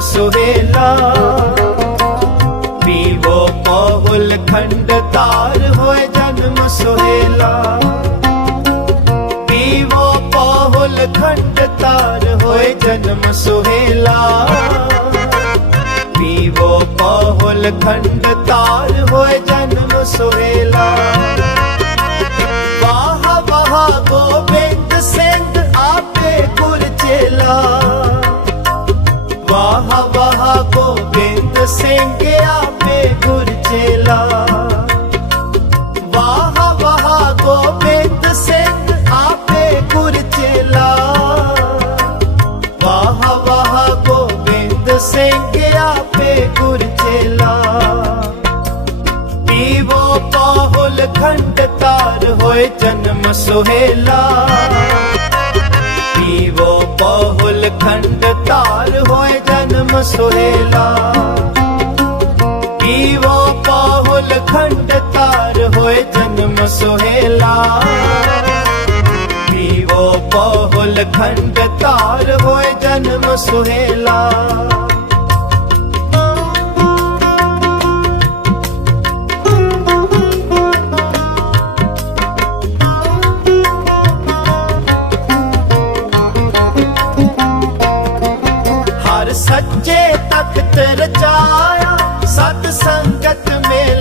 ਸੁਹੇਲਾ ਪੀਵੋ ਪਹੁਲ ਖੰਡ ਤਾਰ ਹੋਏ ਜਨਮ ਸੁਹੇਲਾ ਪੀਵੋ ਪਹੁਲ ਖੰਡ ਤਾਰ ਹੋਏ ਜਨਮ ਸੁਹੇਲਾ ਪੀਵੋ ਪਹੁਲ ਖੰਡ ਤਾਰ ਹੋਏ ਜਨਮ ਸੁਹੇਲਾ ਵਾਹ ਵਾਹ ਗੋਬਿੰਦ ਸਿੰਘ ਆਪੇ ਗੁਰ ਚੇਲਾ। ਗੋਬਿੰਦ ਸਿੰਘ ਆਪੇ ਗੁਰ ਚੇਲਾ। ਵਾਹ ਵਾਹ ਗੋਬਿੰਦ ਸਿੰਘ ਆਪੇ ਗੁਰ ਚੇਲਾ। ਵਾਹ ਵਾਹ ਗੋਬਿੰਦ ਸਿੰਘ ਆਪੇ ਗੁਰ ਚੇਲਾ। ਪੀਵੋ ਪਾਹੁਲ ਖੰਡ ਤਾਰ ਹੋਏ ਜਨਮ ਸੁਹੇਲਾ। ਪੀਵੋ ਪਾਹੁਲ ਖੰਡ ਤਾਰ ਹੋਏ ਜਨਮ ਸੁਹੇਲਾ। ਖੰਡ ਤਾਰ ਹੋਏ ਜਨਮ ਸੁਹੇਲਾ। ਪੀਵੋ ਪਾਹੁਲ ਖੰਡ ਤਾਰ ਹੋਏ ਜਨਮ ਸੁਹੇਲਾ। ਹਰ ਸੱਚੇ ਤਖਤ ਰਚਾਇਆ, ਸਤ ਸੰਗਤ